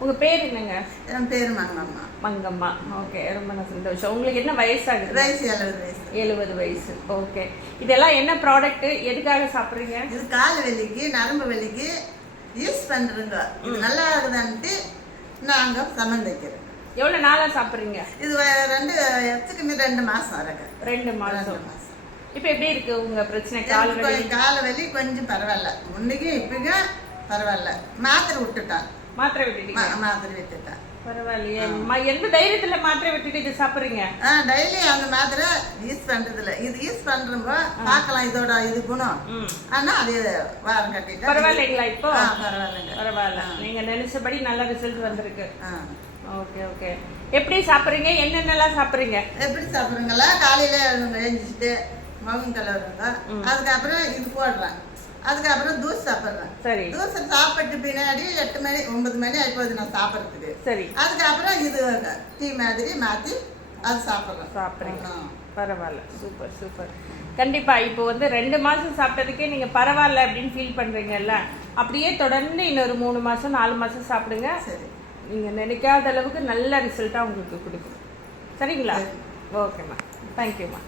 உங்க பேர் என்னங்க? என் பேர் மங்கம்மா. மங்கம்மா. ஓகே, ரொம்ப சந்தோஷம். உங்களுக்கு என்ன வயசாகுது? வயசு 70 வயசு. 70 வயசு. ஓகே. இதெல்லாம் என்ன ப்ராடக்ட்? எதுக்காக சாப்பிடுறீங்க? இது கால் வலிக்கு, நரம்பு வலிக்கு யூஸ் பண்றோங்க. இது நல்லா இருக்குதுன்ட்டு நாங்க சம்மந்திக்கிறோம். எவ்வளவு நாளா சாப்பிடுறீங்க? இது 2 மாசம் இருக்கு. 2 மாசம். இப்போ எப்படி இருக்கு உங்க பிரச்சனை? கால் வலி கொஞ்சம் பரவாயில்ல. முன்னைக்கு இப்பங்க பரவாயில்ல. மாத்திரை விட்டுட்டான். மாத்திரை விட்டுட்டேன். பரவாயில்லையே. எந்த தைரியத்துல மாத்திரை விட்டுட்டு இது சாப்பிடுறீங்க? டெய்லி அந்த மாத்திரை யூஸ் பண்றதுல இது யூஸ் பண்றப்போ பார்க்கலாம் இதோட இது குணம். ஆனா அது வாரம் கட்டிட்டு பரவாயில்லைங்களா இப்போ? பரவாயில்லைங்க. பரவாயில்ல. நீங்க நினைச்சபடி நல்ல ரிசல்ட் வந்திருக்கு. Okay okay. எப்படி சாப்பிடுறீங்க? என்னென்னலாம் சாப்பிடுறீங்க? எப்படி சாப்பிடுறீங்களா? காலையில எழுந்திரிச்சிட்டு முகம் கலவுறங்க. அதுக்கப்புறம் இது போடுறேன். அதுக்கப்புறம் தூசு சாப்பிடுறேன். சரி. தூசு சாப்பிட்டு பின்னாடி 8 மணி 9 மணி ஆயிப்போகுது நான் சாப்பிட்றதுக்கு. சரி. அதுக்கப்புறம் இது டீ மாதிரி மாற்றி அது சாப்பிட்றீங்க. பரவாயில்ல. Super super. கண்டிப்பா இப்போ 2 மாசம் சாப்பிட்டதுக்கே நீங்க பரவாயில்ல அப்படின்னு ஃபீல் பண்றீங்கல்ல, அப்படியே தொடர்ந்து இன்னொரு 3 மாசம் 4 மாசம் சாப்பிடுங்க. சரி. நீங்க நினைக்காத அளவுக்கு நல்ல ரிசல்ட்டா உங்களுக்கு கொடுக்கும். சரிங்களா? ஓகேம்மா. தேங்க்யூம்மா.